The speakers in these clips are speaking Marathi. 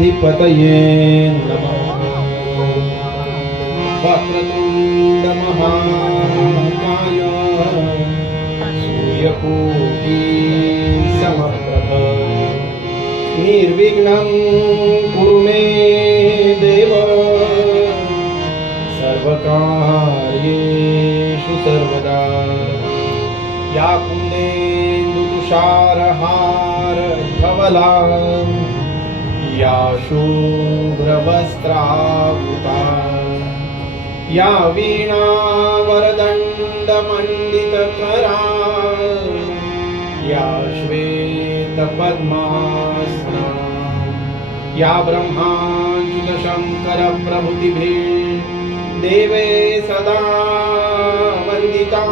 गणाधिपतये नमः। वक्रतुंड महाकाय सूर्यकोटि समप्रभ निर्विघ्नं कुरु मे देव सर्वकार्येषु सर्वदा। या कुन्देन्दु तुषारहार धवला या शुभ्रवस्त्रावृता या वीणा वरदण्डमण्डितकरा या श्वेतपद्मासना या ब्रह्माच्युतशङ्कर प्रभृतिभिः देवे सदा वन्दिता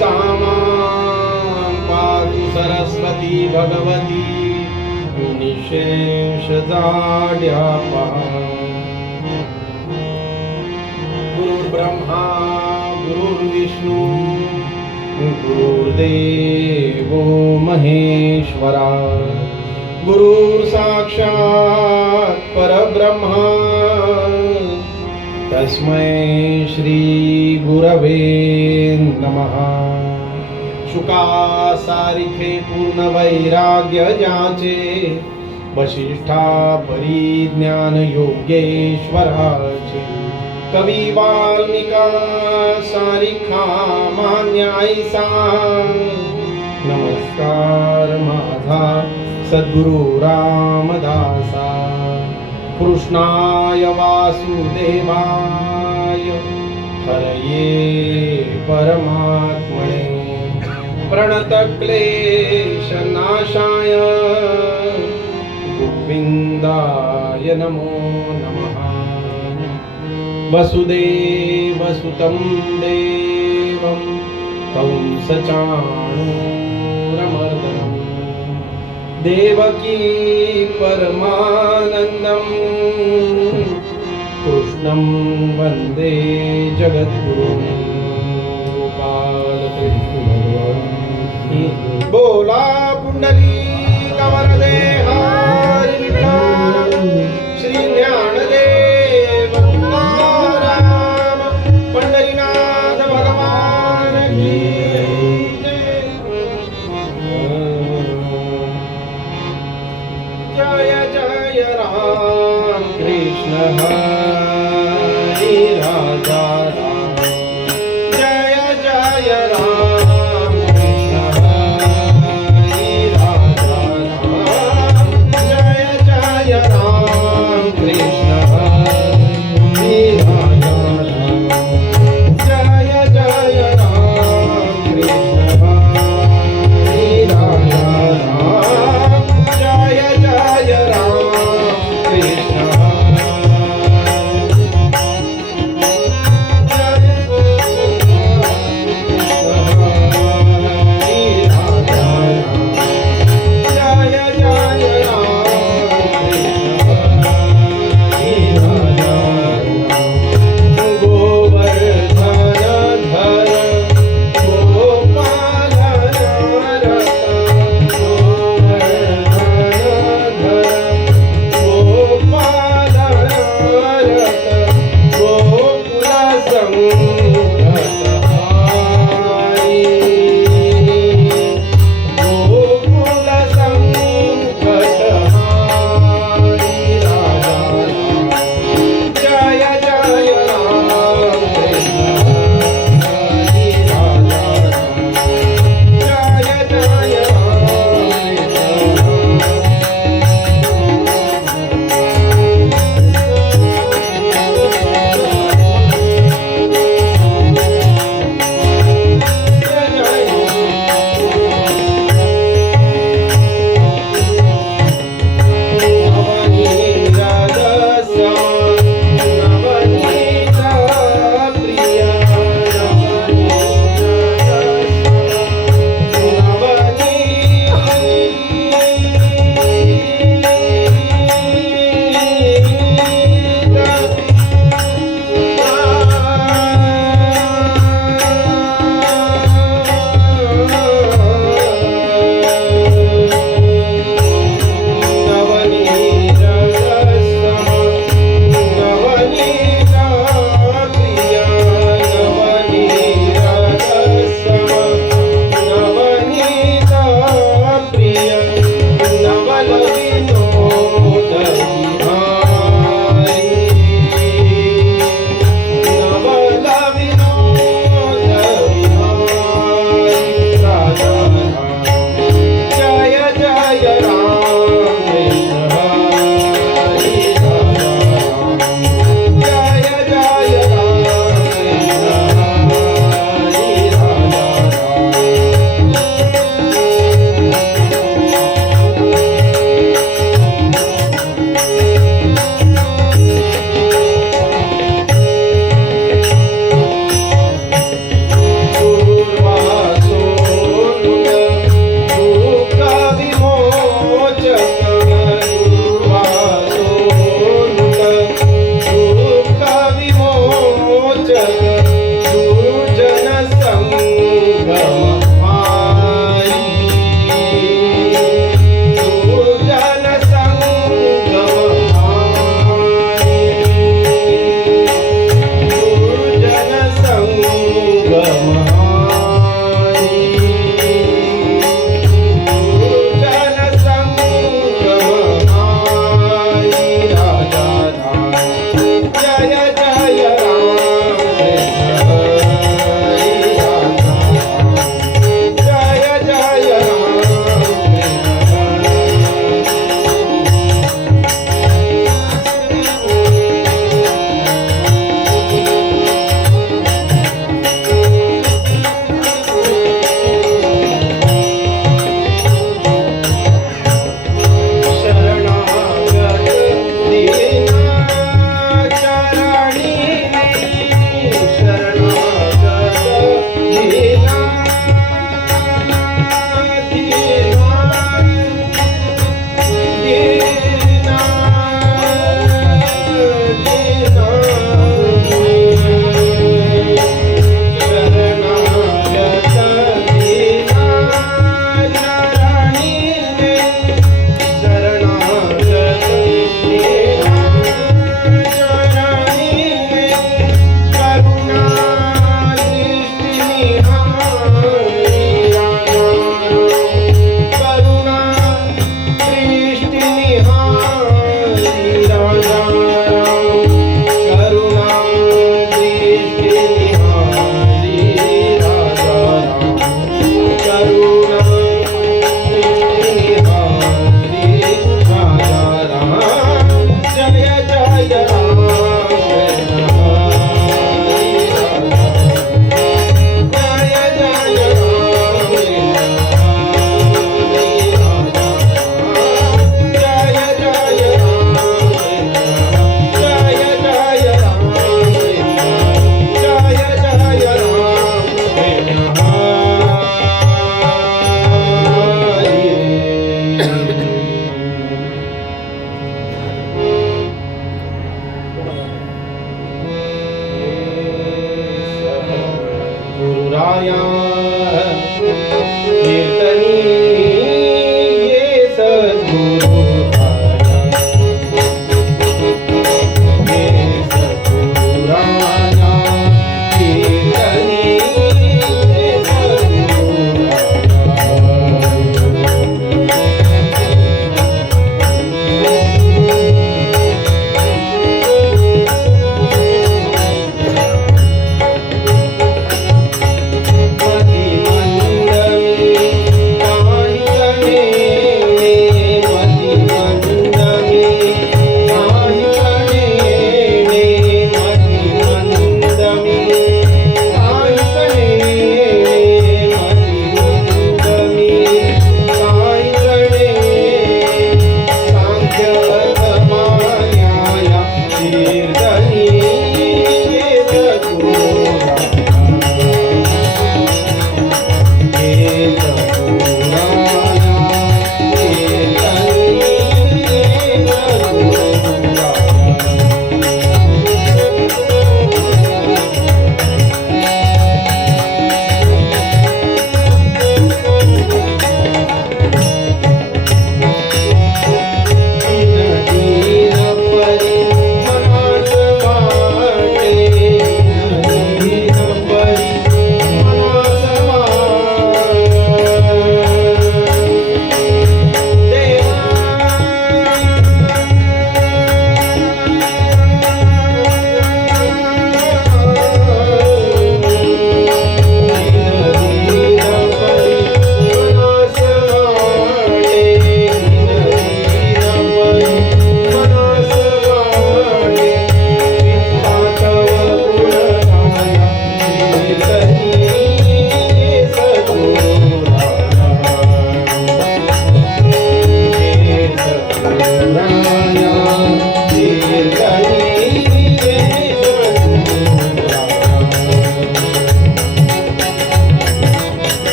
सा मां पातु सरस्वती भगवती निःशेषजाड्यापहा। गुरुर्ब्रह्मा गुरुर्विष्णु गुरुर्देवो महेश्वरा गुरुर्साक्षात् परब्रह्मा तस्मै श्री गुरवे नमः। शुकासारिखे पूर्ण वैराग्य ज्याचे वशिष्ठा परिज्ञान योगेश्वराचे कवी वाल्मिका सारिखा मान्य ऐसा नमस्कार माझा सद्गुरु रामदासा। कृष्णाय वासुदेवाय हरये परमात्मने प्रणतक्लेशनाशाय गोविन्दाय नमो नमः। वसुदेवसुतं देवं कंसचाणूरमर्दनं देवकी परमानन्दं कृष्णं वन्दे जगद्गुरुं। बोला पुंडलिक वरदे हरि विठ्ठल श्री ज्ञानदेव तुकाराम पंढरीनाथ भगवान की जय। जय राम कृष्ण हरि राजा राम जय जय राम कृष्ण हरि राजा राम जय जय राम कृष्ण हरि राजा राम जय जय राम कृष्ण हरि राजा राम जय जय राम कृष्ण हरि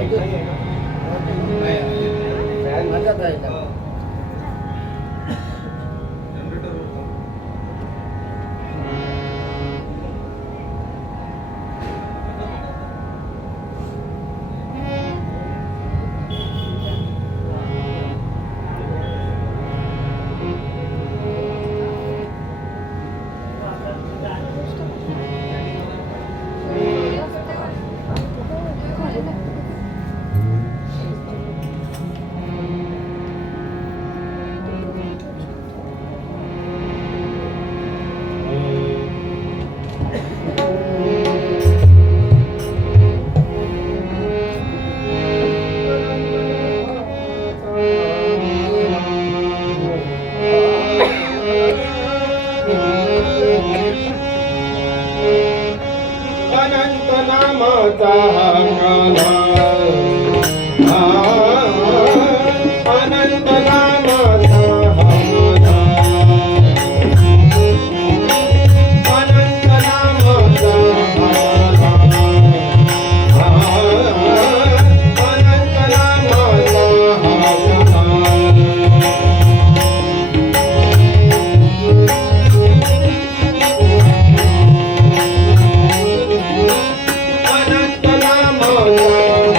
अनंत नामाचा काना अनंत नामाचा काना अनंत नामाचा काना अनंत नामाचा अनंत नामाचा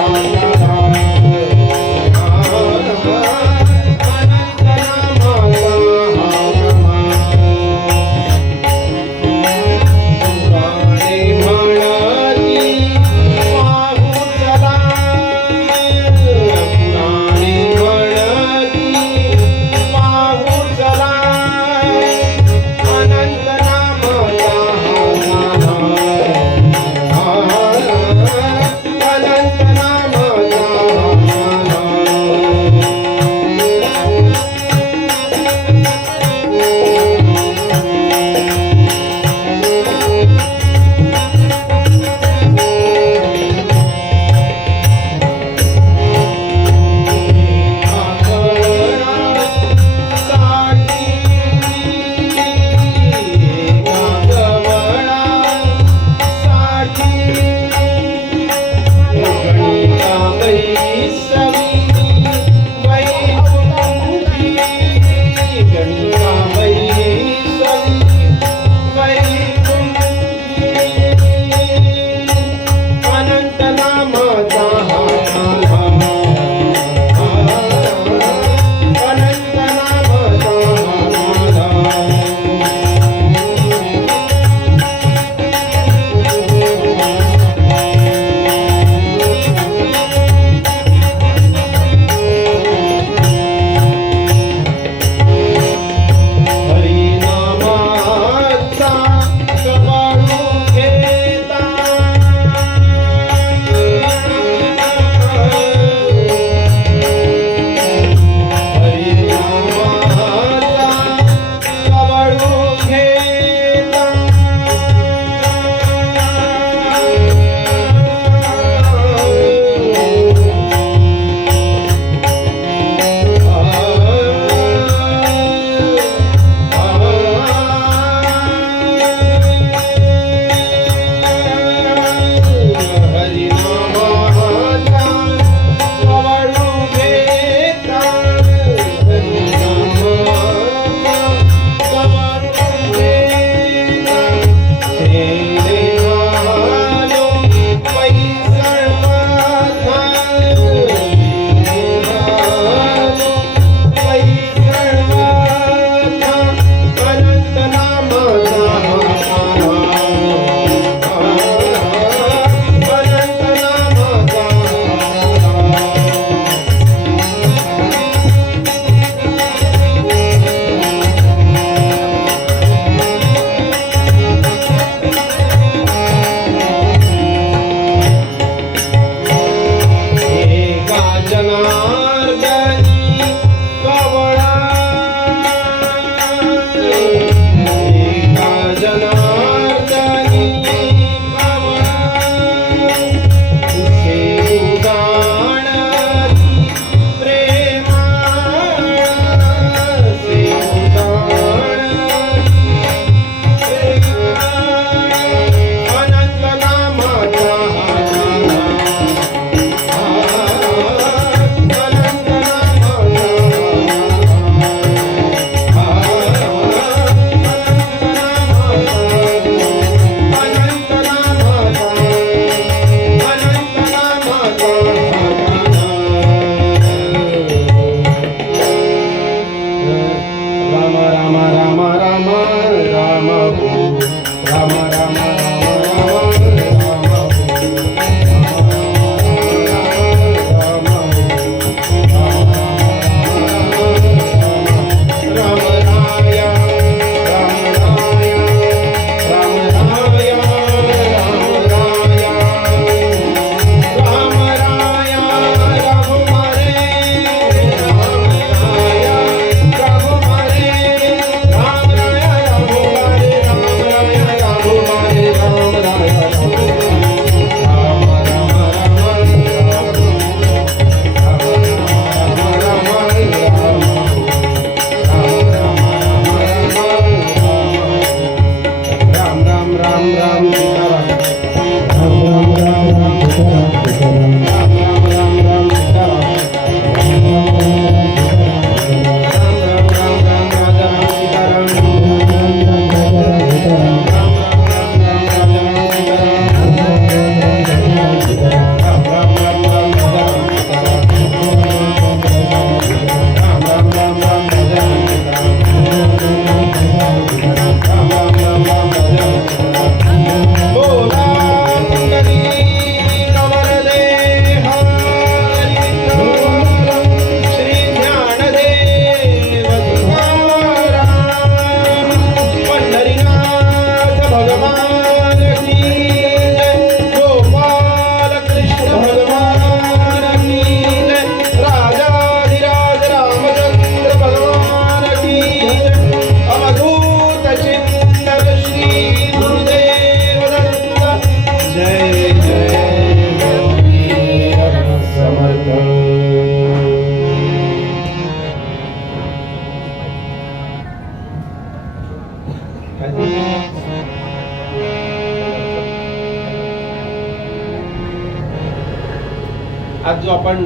आज जो आपण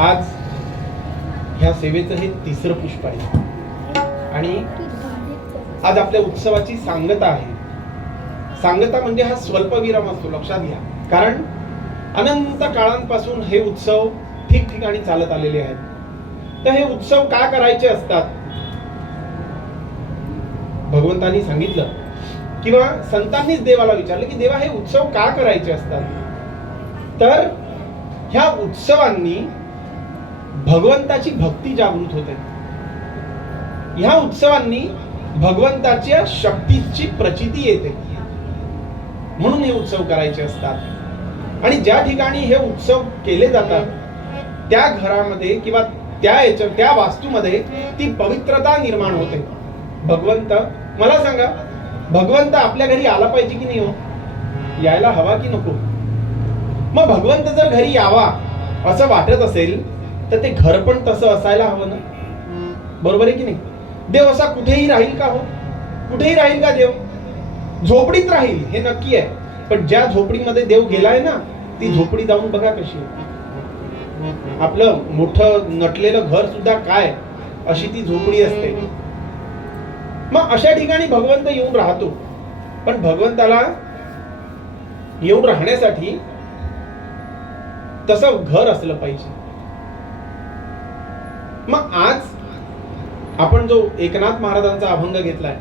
आज ह्या सेवेचं हे तिसरं पुष्प आहे आणि आज आपल्या उत्सवाची सांगता आहे. सांगता म्हणजे हा स्वल्पविराम असतो, लक्षात घ्या. कारण अनंत काळांपासून हे उत्सव ठिकठिकाणी चालत आलेले आहेत. तर हे उत्सव का करायचे असतात? भगवंतांनी सांगितलं किंवा संतांनीच देवाला विचारलं की देवा हे उत्सव का करायचे असतात? तर ह्या उत्सवांनी भगवंताची भक्ती जागृत होते. ह्या उत्सवांनी भगवंताच्या शक्तीची प्रचिती येते, म्हणून हे उत्सव करायचे असतात. आणि ज्या ठिकाणी हे उत्सव केले जातात त्या घरामध्ये किंवा त्या वास्तूमध्ये ती पवित्रता निर्माण होते. भगवंत, मला सांगा, भगवंत आपल्या घरी आला पाहिजे की नाही हो? यायला हवा की नको? मग भगवंत जर घरी यावा असं वाटत असेल तर ते घर पण तसं असायला हवं ना, बरोबर आहे की नाही? देव असा कुठेही राहील का हो? कुठेही राहील का देव? झोपडीत राहील हे नक्की आहे, पण ज्या झोपडीमध्ये देव गेलाय ना ती झोपडी जाऊन बघा कशी आहे. आपलं मोठं नटलेलं घर सुद्धा काय अशी ती झोपडी असते. मग अशा ठिकाणी भगवंत येऊन राहतो. पण भगवंताला येऊन राहण्यासाठी तसं घर असलं पाहिजे. मग आज आपण जो एकनाथ महाराजांचा अभंग घेतलाय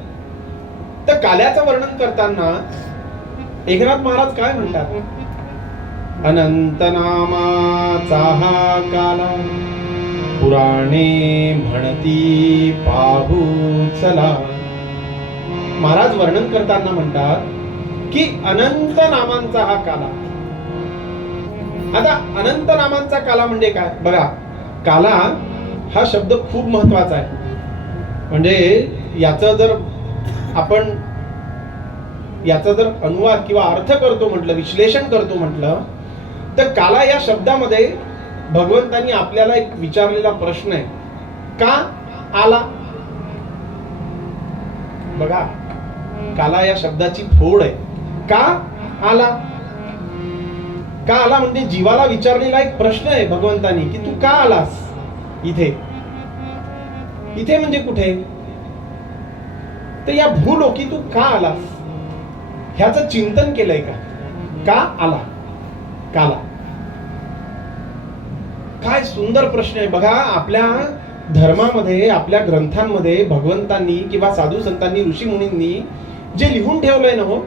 तर काल्याचं वर्णन करताना एकनाथ महाराज काय म्हणतात? अनंत नामाचा हा काला पुराणे म्हणती पाहू चला. महाराज वर्णन करताना म्हणतात की अनंत नामांचा हा काला. आता अनंत नामांचा काला म्हणजे काय? बघा, काला हा शब्द खूप महत्वाचा आहे. म्हणजे याचा जर अनुवाद किंवा अर्थ करतो म्हटलं, विश्लेषण करतो म्हटलं तर काला या शब्दामध्ये भगवंतांनी आपल्याला एक विचारलेला प्रश्न आहे, का आला? बघा, काला या शब्दाची फोड आहे. का आला? का आला म्हणजे जीवाला विचारलेला एक प्रश्न आहे भगवंतांनी की तू का आलास इथे? इथे म्हणजे कुठे? तर या भूलोकी तू का आलास ह्याचं चिंतन केलंय का? का आला? काला. काय सुंदर प्रश्न आहे. बघा, आपल्या धर्मामध्ये, आपल्या ग्रंथांमध्ये भगवंतांनी किंवा साधू संतांनी, ऋषी मुनींनी जे लिहून ठेवलंय ना हो,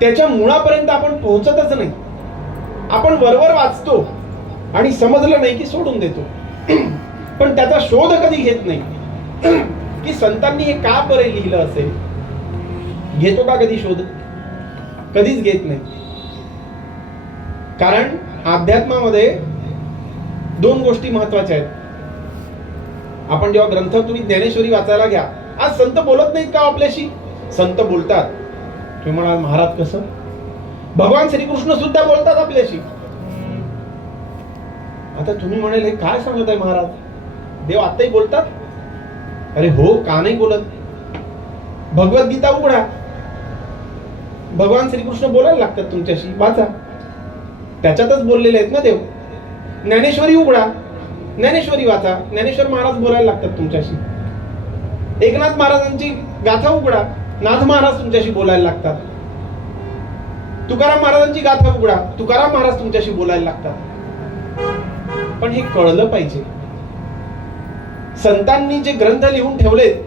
त्याच्या मुळापर्यंत आपण पोहोचतच नाही. आपण वरवर वाचतो आणि समजलं नाही की सोडून देतो. पण त्याचा शोध कधी घेत नाही की संतांनी हे का बरे लिहिलं असेल. घेतो का कधी शोध? कधीच घेत नाही. कारण अध्यात्मामध्ये दोन गोष्टी महत्वाच्या आहेत. आपण जेव्हा ग्रंथ, तुम्ही ज्ञानेश्वरी वाचायला घ्या, आज संत बोलत नाहीत का आपल्याशी? संत बोलतात. तुम्ही म्हणाल महाराज कसं? भगवान श्रीकृष्ण सुद्धा बोलतात आपल्याशी. आता तुम्ही म्हणाल हे काय सांगत आहे महाराज, देव आताही बोलतात? अरे हो, का नाही बोलत? भगवद्गीता उघडा, भगवान श्रीकृष्ण बोलायला लागतात तुमच्याशी, वाचा, त्याच्यातच बोललेले आहेत ना देव. ज्ञानेश्वरी उघडा, ज्ञानेश्वरी वाचा, ज्ञानेश्वर महाराज बोलायला लागतात तुमच्याशी. एकनाथ महाराजांची गाथा उघडा, नाथ महाराज तुमच्याशी बोलायला लागतात. तुकाराम महाराजांची गाथा उघडा, तुकाराम महाराज तुमच्याशी बोलायला लागतात. पण हे कळलं पाहिजे, संतांनी जे ग्रंथ लिहून ठेवलेत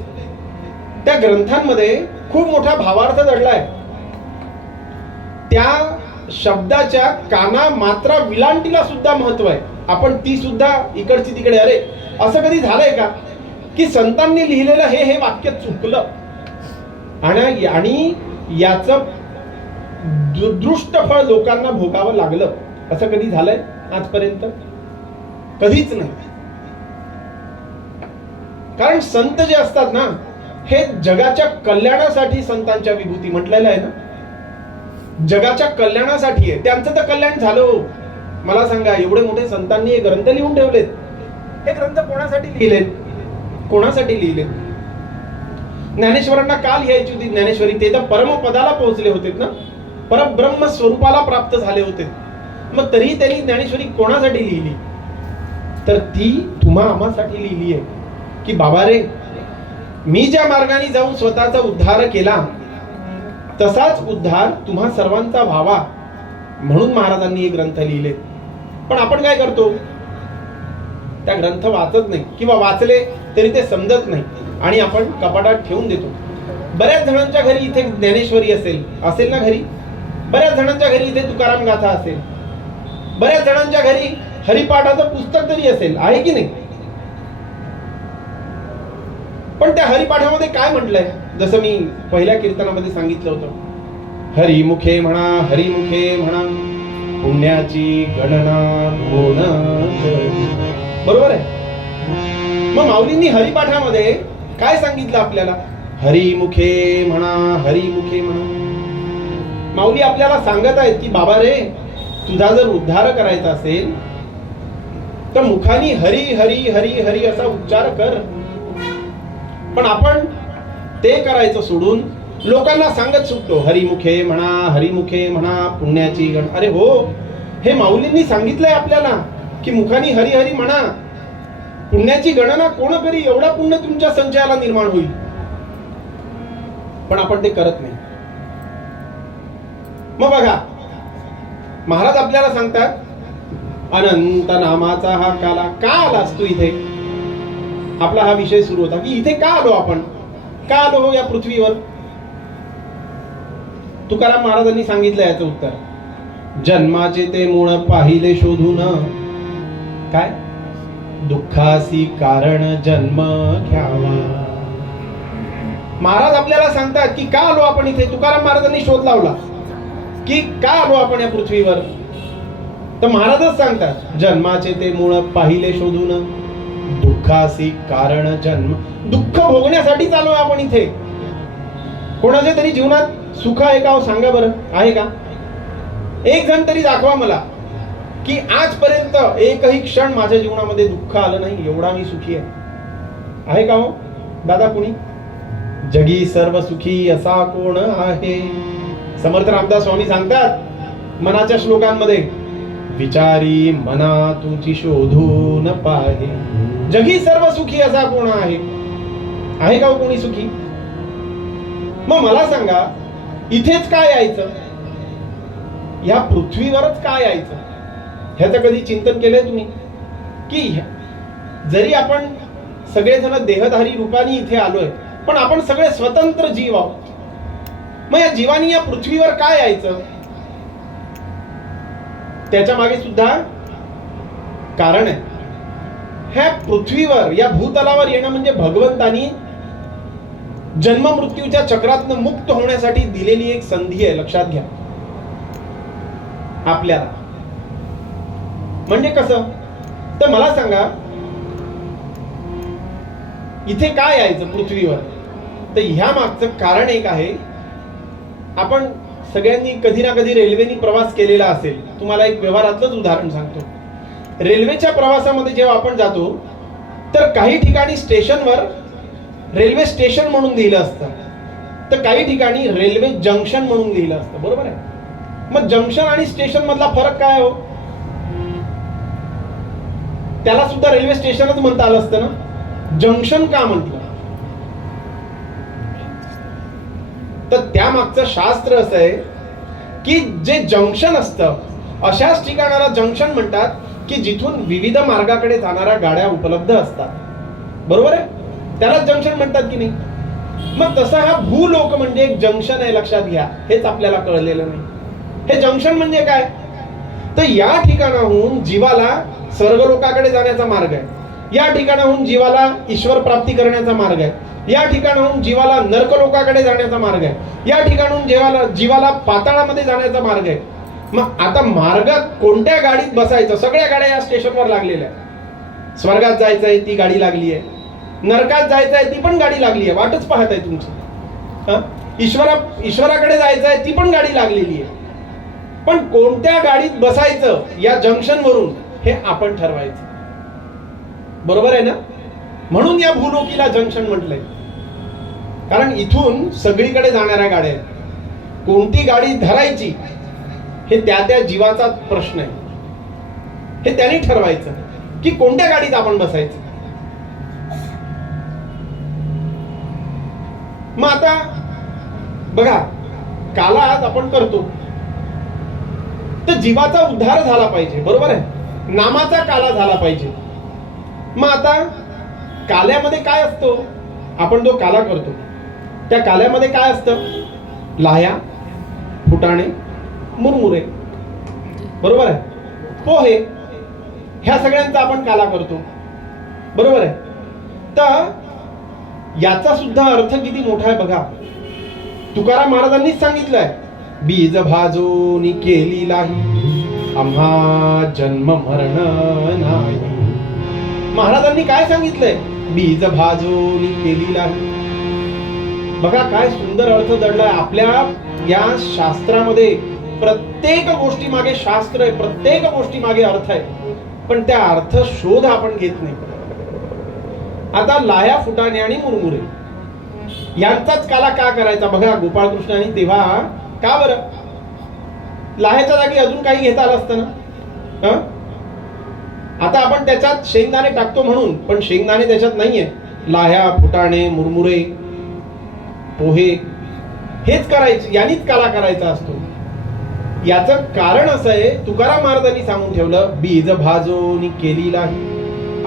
त्या ग्रंथांमध्ये खूप मोठा भावार्थ दडलाय. त्या शब्दाच्या काना मात्रा विलांटीला सुद्धा महत्व आहे. आपण ती सुद्धा इकडची तिकडे, अरे असं कधी झालंय का की संतांनी लिहिलेलं हे वाक्य चुकलं आणि याचं दृष्ट फळ लोकांना भोगावं लागलं? असं कधी झालंय आजपर्यंत? कधीच नाही. कारण संत जे असतात ना, हे जगाच्या कल्याणासाठी संतांच्या विभूती म्हटलेलं आहे ना, जगाच्या कल्याणासाठी आहे. त्यांचं तर कल्याण झालं हो. मला सांगा, एवढे मोठे संतांनी हे ग्रंथ लिहून ठेवलेत, हे ग्रंथ कोणासाठी लिहिलेत? कोणासाठी लिहिलेत? ज्ञानेश्वरांना का लिहायची होती ज्ञानेश्वरी? ते तर परमपदाला पोहोचले होते ना, परब्रह्म स्वरूपाला प्राप्त झाले होते. मग तरी त्यांनी ज्ञानेश्वरी कोणासाठी लिहिली? तर ती तुम्हा आम्हासाठी लिहिली आहे की बाबा रे, मी ज्या मार्गाने जाऊन स्वतःचा उद्धार केला तसाच उद्धार तुम्हा सर्वांचा व्हावा म्हणून महाराजांनी हे ग्रंथ लिहिले. पण आपण काय करतो? त्या ग्रंथ वाचत नाही किंवा वाचले तरी ते समजत नाही आणि आपण कपाटात ठेवून देतो. बऱ्याच जणांच्या घरी इथे ज्ञानेश्वरी असेल ना घरी. बऱ्याच जणांच्या घरी इथे तुकाराम गाथा असेल. बऱ्याच जणांच्या घरी हरिपाठाचं पुस्तक तरी असेल, आहे की नाही? पण त्या हरिपाठामध्ये काय म्हटलंय? जसं मी पहिल्या कीर्तनामध्ये सांगितलं होतं, हरिमुखे म्हणा, हरिमुखे म्हणा, पुण्याची गणना होण. बरोबर आहे. मग माऊलींनी हरिपाठामध्ये काय सांगितलं आपल्याला? हरिमुखे म्हणा, हरिमुखे म्हणा. माऊली आपल्याला सांगत आहेत की बाबा रे, तुझा जर उद्धार करायचा असेल तर मुखानी हरी हरी हरी हरी असा उच्चार कर. पण आपण ते करायचं सोडून लोकांना सांगत सुटतो, हरिमुखे म्हणा, हरिमुखे म्हणा, पुण्याची गण. अरे हो, हे माऊलींनी सांगितलंय आपल्याला की मुखानी हरी हरी म्हणा, पुण्याची गणना कोण करी, एवढा पुण्य तुमच्या संचयाला निर्माण होईल. पण आपण ते करत नाही. मग बघा, महाराज आपल्याला सांगतात, अनंत नामाचा हा काला. का आलास तू इथे? आपला हा विषय सुरू होता की इथे का आलो आपण, का आलो हो या पृथ्वीवर? तुकाराम महाराजांनी सांगितलं याचं उत्तर, जन्माचे ते मूळ पाहिले शोधून, काय दुःखासी कारण जन्म घ्यावा. महाराज आपल्याला सांगतात की का आलो आपण इथे. तुकाराम महाराजांनी शोध लावला की का आलो आपण या पृथ्वीवर. तर महाराजच सांगतात, जन्माचे ते मूळ पाहिले शोधून, दुःखासी कारण जन्म. दुःख भोगण्यासाठी आलोय आपण इथे. कोणाच्या तरी जीवनात सुख आहे का हो? सांगा बरं, आहे का? एक जण तरी दाखवा मला की आजपर्यंत एकही क्षण माझ्या जीवनामध्ये दुःख आलं नाही, एवढा मी सुखी आहे का हो दादा? कुणी? जगी सर्व सुखी असा कोण आहे? समर्थ रामदास स्वामी सांगतात मनाच्या श्लोकांमध्ये, विचारी मना तुझी शोधून पाहे, जगी सर्व सुखी असा कोण आहे? आहे का हो कोणी सुखी? मग मला सांगा, इथेच काय यायचं? ह्या पृथ्वीवरच काय यायचं? ह्याचं कधी चिंतन केलंय तुम्ही? की जरी आपण सगळेजण देहधारी रूपाने इथे आलोय, पण आपण सगळे स्वतंत्र जीव आहोत. मग या जीवानी या पृथ्वीवर काय यायचं? त्याच्या मागे सुद्धा कारण आहे. ह्या पृथ्वीवर, या भूतलावर येणं म्हणजे भगवंतानी जन्म मृत्यूच्या चक्रातनं मुक्त होण्यासाठी दिलेली एक संधी आहे. लक्षात घ्या. आपल्याला म्हणजे कसं? तर मला सांगा, इथे काय यायचं पृथ्वीवर? तर ह्या मागचं कारण एक आहे. आपण सगळ्यांनी कधी ना कधी रेल्वेने प्रवास केलेला असेल. तुम्हाला एक व्यवहारातलंच उदाहरण सांगतो. रेल्वेच्या प्रवासामध्ये जेव्हा आपण जातो तर काही ठिकाणी स्टेशनवर रेल्वे स्टेशन म्हणून लिहिलं असतं, तर काही ठिकाणी रेल्वे जंक्शन म्हणून लिहिलं असतं. बरोबर आहे? मग जंक्शन आणि स्टेशन मधला फरक काय हो? त्याला सुद्धा रेल्वे स्टेशनच म्हणता आलं असतं ना. जंक्शन का म्हटलं? तर त्या मागचं शास्त्र असं आहे की जे जंक्शन असतं, अशाच ठिकाणाला जंक्शन म्हणतात की जिथून विविध मार्गाकडे जाणाऱ्या गाड्या उपलब्ध असतात. बरोबर आहे? त्यालाच जंक्शन म्हणतात की नाही? मग तसा हा भूलोक म्हणजे एक जंक्शन आहे. लक्षात घ्या, हेच आपल्याला कळलेलं नाही. हे जंक्शन म्हणजे काय? तर या ठिकाणाहून जीवाला स्वर्गलोकाकडे जाण्याचा मार्ग आहे. या ठिकाणाहून जीवाला ईश्वर प्राप्ती करण्याचा मार्ग आहे. या ठिकाणाहून जीवाला नरकलोकाकडे जाण्याचा मार्ग आहे. या ठिकाणाहून जीवाला पाताळामध्ये जाण्याचा मार्ग आहे. मग आता मार्गात कोणत्या गाडीत बसायचं? सगळ्या गाड्या या स्टेशनवर लागलेल्या आहेत. स्वर्गात जायचंय ती गाडी लागली आहे, नरकात जायचंय ती पण गाडी लागली आहे, वाटच पाहत आहे तुमची. ईश्वराकडे जायचंय ती पण गाडी लागलेली आहे. पण कोणत्या गाडीत बसायचं या जंक्शन वरून हे आपण ठरवायचं. बरोबर आहे ना? म्हणून या भूलोकीला जंक्शन म्हटलंय. कारण इथून सगळीकडे जाणाऱ्या गाड्या आहेत. कोणती गाडी धरायची हे त्या त्या जीवाचा प्रश्न आहे. हे त्यांनी ठरवायचं की कोणत्या गाडीत आपण बसायचं. मग आता बघा, काला आज आपण करतो तर जीवाचा उद्धार झाला पाहिजे, बरोबर आहे, नामाचा काला झाला पाहिजे. मग आता काल्यामध्ये काय असतो, आपण जो काला करतो त्या काल्यामध्ये काय असतं, लाह्या, फुटाणे, मुरमुरे, बरोबर आहे, पोहे, ह्या सगळ्यांचा आपण काला करतो, बरोबर आहे. तर याचा सुद्धा अर्थ किती मोठा आहे बघा. तुकाराम महाराजांनीच सांगितलंय, बीज भाजोनी केली लाही आम्हा जन्म मरण नाही. महाराजांनी काय सांगितलंय, बीज भाजोनी केली लाही. बघा काय सुंदर अर्थ दडलाय आपल्या या शास्त्रामध्ये. प्रत्येक गोष्टी मागे शास्त्र आहे, प्रत्येक गोष्टी मागे अर्थ आहे, पण त्या अर्थ शोध आपण घेत नाही. आता लाह्या, फुटाणे आणि मुरमुरे यांचाच काला का करायचा बघा गोपाळकृष्णाने. तेव्हा का बरं, लाह्याच्या जागी अजून काही घेता आलं असतं ना. आता आपण त्याच्यात शेंगदाणे टाकतो म्हणून, पण शेंगदाणे त्याच्यात नाहीये. लाह्या, फुटाणे, मुरमुरे, पोहे हेच करायचे, यांनीच काला करायचा असतो. याचं कारण असं आहे, तुकाराम महाराजांनी सांगून ठेवलं, बीज भाजोनी केली लाही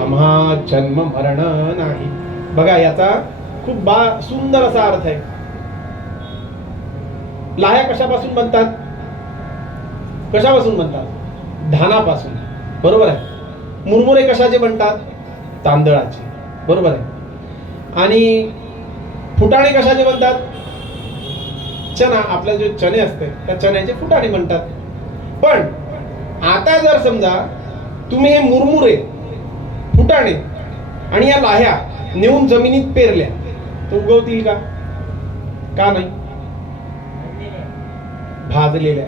आम्हा जन्म मरण नाही. बघा याचा खूप सुंदर असा अर्थ आहे. लाह्या कशापासून बनतात, कशापासून बनतात, धानापासून, बरोबर आहे. मुरमुरे कशाचे बनतात, तांदळाचे, बरोबर आहे. आणि फुटाणे कशाचे बनतात, चना, आपले जे चणे असते त्या चण्याचे फुटाणे बनतात. पण आता जर समजा तुम्ही हे मुरमुरे, फुटाणे आणि या लाह्या नेऊन जमिनीत पेरल्या तर उगवतील का, का नाही, भाजलेल्या.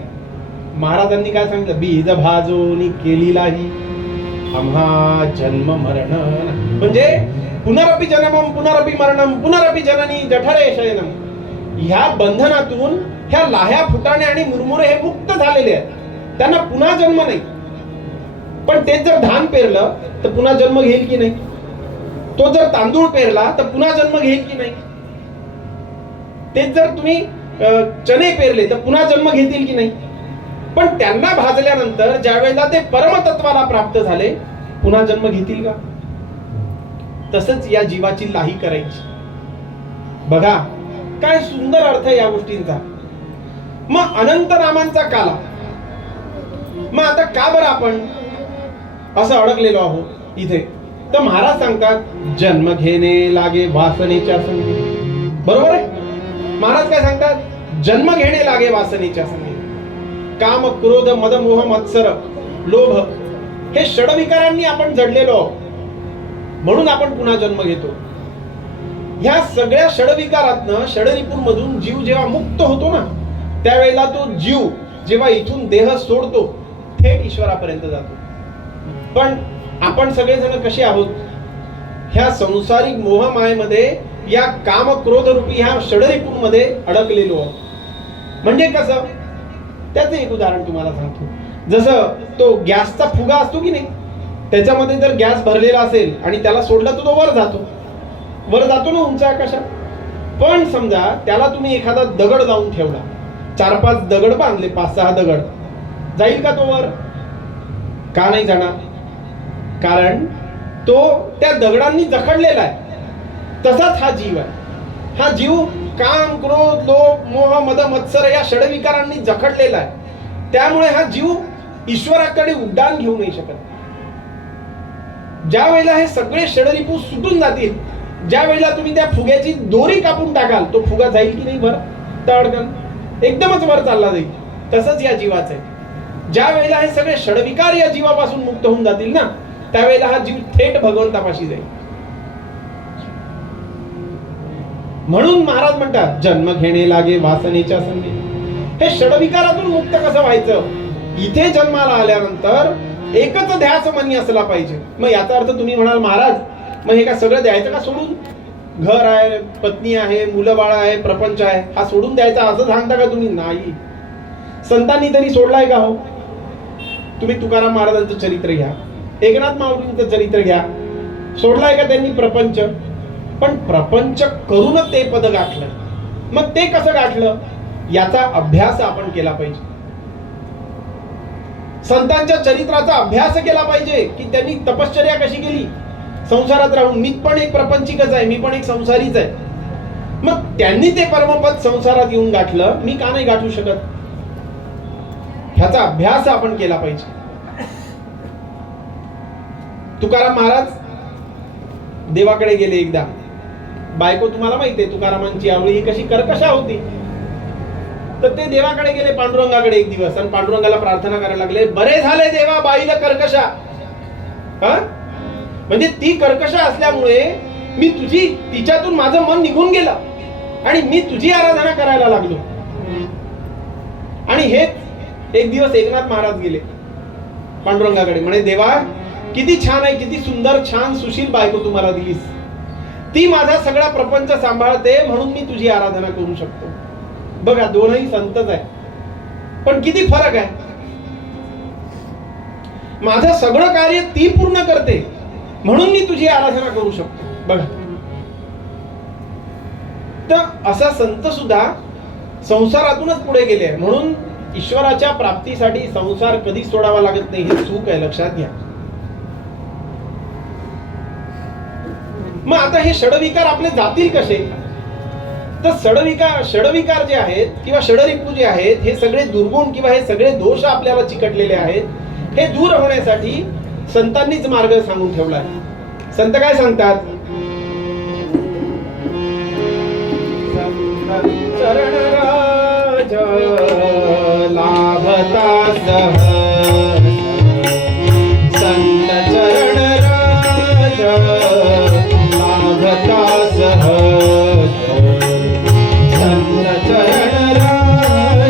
महाराजांनी काय सांगितलं, बीज भाजोनी केली लाही आम्हा जन्म मरण. म्हणजे पुनरपि जन्मम पुनरपि मरणम पुनरपि जननी जठरे शयनम. ह्या बंधनातून ह्या लाह्या, फुटाणे आणि मुरमुरे हे मुक्त झालेले आहेत, त्यांना पुन्हा जन्म नाही. पण तेच जर धान पेरलं तर पुन्हा जन्म घेईल की नाही, तो जर तांदूळ पेरला तर पुन्हा जन्म घेईल की नाही, तेच जर तुम्ही चणे पेरले तर पुन्हा जन्म घेतील की नाही. पण त्यांना भाजल्यानंतर ज्या वेळेला ते परमतत्वाला प्राप्त झाले, पुन्हा जन्म घेतील का. तसंच या जीवाची लाही करायची. बघा काय सुंदर अर्थ आहे या गोष्टींचा. मग अनंत नामांचा काला. मग आता का बरं आपण असं अडकलेलो आहोत इथे, तर महाराज सांगतात, जन्म घेणे लागे वासनेच्या संगी. बरोबर आहे, महाराज काय सांगतात, जन्म घेणे लागे वासनेच्या संगी. काम, क्रोध, मद, मोह, मत्सर, लोभ हे षडविकारांनी आपण जडलेलो आहोत, म्हणून आपण पुन्हा जन्म घेतो. ह्या सगळ्या षडविकारातनं, षडरिपूंमधून जीव जेव्हा मुक्त होतो ना, त्यावेळेला तो जीव जेव्हा इथून देह सोडतो थेट ईश्वरापर्यंत जातो. पण आपण सगळेजण कसे आहोत, ह्या संसारिक मोहमायेमध्ये, या काम, क्रोध रूपी ह्या षडरिपूंमध्ये अडकलेलो आहोत. म्हणजे कसं, त्याचं एक उदाहरण तुम्हाला सांगतो. जसं तो गॅसचा फुगा असतो की नाही, त्याच्यामध्ये जर गॅस भरलेला असेल आणि त्याला सोडला तर तो वर जातो, वर जातो ना उंच आकाशात. पण समजा त्याला तुम्ही एखादा दगड लावून ठेवला, 4-5 दगड बांधले, 5-6 दगड, जाईल का तो वर, का नाही जाणार, कारण तो त्या दगडांनी जखडलेला आहे. तसाच हा जीव आहे. हा जीव काम, क्रोध, लोभ, मोह, मद, मत्सर या षडविकारांनी जखडलेला आहे. त्यामुळे हा जीव ईश्वराकडे उड्डाण घेऊ नाही शकत. ज्या वेळेला हे सगळे षडरिपू सुटून जातील, ज्या वेळेला तुम्ही त्या फुग्याची दोरी कापून टाकाल, तो फुगा जाईल की नाही वर, तडकन एकदमच वर चालला जाईल. तसंच या जीवाचं आहे. ज्या वेळेला हे सगळे षडविकार या जीवापासून मुक्त होऊन जातील ना, त्यावेळेला हा जीव थेट भगवंतापाशी जाईल. म्हणून महाराज म्हणतात, जन्म घेणे लागे वासनेच्या संगी. हे षडविकारातून मुक्त कसं व्हायचं, इथे जन्माला आल्यानंतर एकच ध्यास मनी असला पाहिजे. मग याचा अर्थ तुम्ही म्हणाल, महाराज मग हे काय सगळं द्यायचं का सोडून, घर आहे, पत्नी आहे, मुलं बाळ आहे, प्रपंच आहे, हा सोडून द्यायचा असं सांगता का तुम्ही. नाही, संतांनी तरी सोडलाय का हो, तुम्ही तुकाराम महाराजांचं चरित्र घ्या, एकनाथ माऊलींचं चरित्र घ्या, सोडलाय का त्यांनी प्रपंच? पण प्रपंच करून ते पद गाठलं. मग ते कसं गाठलं याचा अभ्यास आपण केला पाहिजे. संतांच्या चरित्राचा अभ्यास केला पाहिजे की त्यांनी तपश्चर्या कशी केली संसारात राहून. मी पण एक प्रपंचिकच आहे, मी पण एक संसारीच आहे. मग त्यांनी ते परमपद संसारात येऊन गाठलं, मी का नाही गाठू शकत? ह्याचा अभ्यास आपण केला पाहिजे. तुकाराम महाराज देवाकडे गेले एकदा. बायको तुम्हाला माहिती आहे तुकारामांची आवळी ही कशी कर्कशा होती. तर ते देवाकडे गेले, पांडुरंगाकडे एक दिवस, आणि पांडुरंगाला प्रार्थना करायला लागले, बरे झाले देवा बाईला कर्कशा. म्हणजे ती कर्कशा असल्यामुळे मी तुझी, तिच्यातून माझं मन निघून गेलं आणि मी तुझी आराधना करायला लागलो. आणि हेच एक दिवस एकनाथ महाराज गेले पांडुरंगाकडे, म्हणे देवा किती छान आहे, किती सुंदर छान सुशील बायको तुम्हाला दिलीस. ती माझा सगळा प्रपंच सांभाळते म्हणून मी तुझी आराधना करू शकतो. बघा दोनही संतच आहे, पण किती फरक आहे. माझं सगळं कार्य ती पूर्ण करते म्हणून मी तुझी आराधना करू शकतो. बघा, तर असा संत सुद्धा संसारातूनच पुढे गेले. म्हणून ईश्वराच्या प्राप्तीसाठी संसार कधी सोडावा लागत नाही, हे चूक आहे, लक्षात घ्या. मग आता हे षडविकार आपले जातील कसे? तर षडविकार जे आहेत किंवा षडरिपू जे आहेत, हे सगळे दुर्गुण किंवा हे सगळे दोष आपल्याला चिकटलेले आहेत, हे दूर होण्यासाठी संतांनीच मार्ग सांगून ठेवला आहे. संत काय सांगतात? चरण राज लाभता सहज, संत चरण राज लाभता सहज, संत चरण राज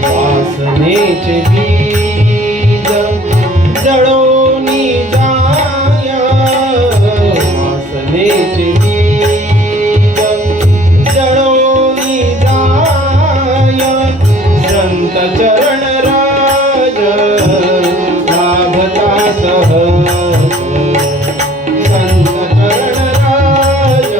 वासनेचे बीज जळोनी जाया, वासनेचे बीज जळोनी जाया, संत चरण राज लाभता सहज, संत चरण राज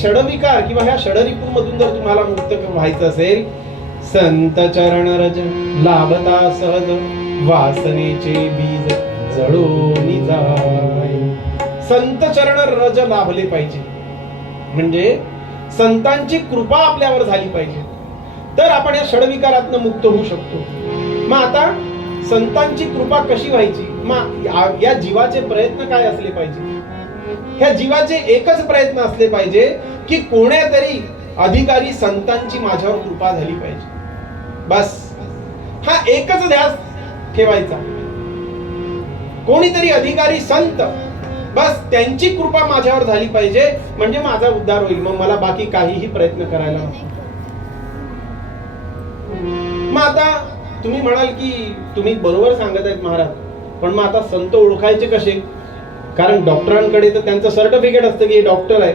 षडविकार किंवा ह्या षडरिपूमधून जर तुम्हाला मुक्त व्हायचं असेल, संत चरण रज लाभता सहज, वासनेचे बीज जळून जाय. संत चरण रज लाभले पाहिजे, म्हणजे संतांची कृपा आपल्यावर झाली पाहिजे, तर आपण या षडविकारातनं मुक्त होऊ शकतो. मग आता संतांची कृपा कशी व्हायची? मग या जीवाचे प्रयत्न काय असले पाहिजे? ह्या जीवाचे एकच प्रयत्न असले पाहिजे की कोण्यातरी अधिकारी संतांची माझ्यावर कृपा झाली पाहिजे. बस हा एकच ध्यास ठेवायचा. कोणीतरी अधिकारी संत, बस त्यांची कृपा माझ्यावर झाली पाहिजे म्हणजे माझा उद्धार होईल. मग मला बाकी काहीही प्रयत्न करायला नको. मग आता तुम्ही म्हणाल की तुम्ही बरोबर सांगत आहेत महाराज, पण मग आता संत ओळखायचे कसे? कारण डॉक्टरांकडे तर त्यांचं सर्टिफिकेट असतं की हे डॉक्टर आहे.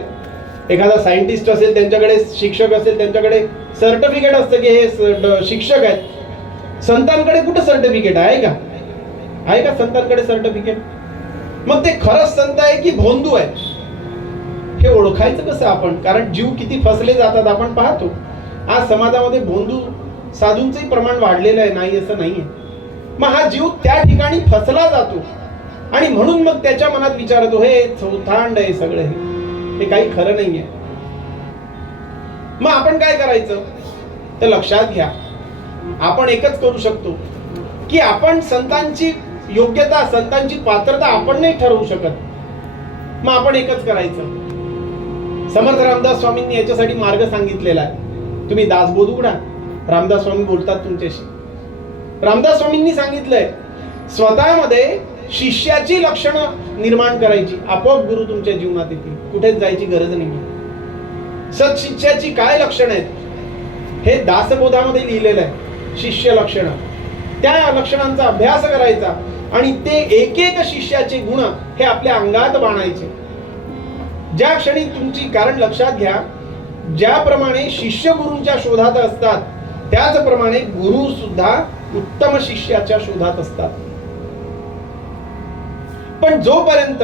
एखादा सायंटिस्ट असेल त्यांच्याकडे, शिक्षक असेल त्यांच्याकडे सर्टिफिकेट असतं की हे शिक्षक आहेत. संतांकडे कुठं सर्टिफिकेट आहे का? आहे का संतांकडे सर्टिफिकेट? मग ते खरंच संत आहे की भोंदू आहे हे ओळखायचं कसं आपण? कारण जीव किती फसले जातात आपण पाहतो. आज समाजामध्ये भोंदू साधूंचंही प्रमाण वाढलेलं आहे, नाही असं नाहीये. मग हा जीव त्या ठिकाणी फसला जातो आणि म्हणून मग त्याच्या मनात विचार येतो, हे चौथांड आहे सगळं, हे काही खरं नाहीये. मग आपण काय करायचं? तर लक्षात घ्या, आपण एकच करू शकतो की आपण संतांची योग्यता, संतांची पात्रता आपण नाही ठरवू शकत. मग आपण एकच करायचं. समर्थ रामदास स्वामींनी याच्यासाठी मार्ग सांगितलेला आहे. तुम्ही दासबोध उघडा, रामदास स्वामी बोलतात तुमच्याशी. रामदास स्वामींनी सांगितलंय, स्वतःमध्ये शिष्याची लक्षणं निर्माण करायची, आपोआप गुरु तुमच्या जीवनात येतील. कुठेच जायची गरज नाही. सत्शिष्याची काय लक्षणं आहेत हे दासबोधामध्ये लिहिलेलं आहे. शिष्य लक्षणं, त्या लक्षणांचा अभ्यास करायचा आणि ते एक एक शिष्याचे गुण हे आपल्या अंगात बाणायचे. ज्या क्षणी तुमची, कारण लक्षात घ्या, ज्याप्रमाणे शिष्य गुरूंच्या शोधात असतात त्याचप्रमाणे गुरु सुद्धा उत्तम शिष्याच्या शोधात असतात. पण जोपर्यंत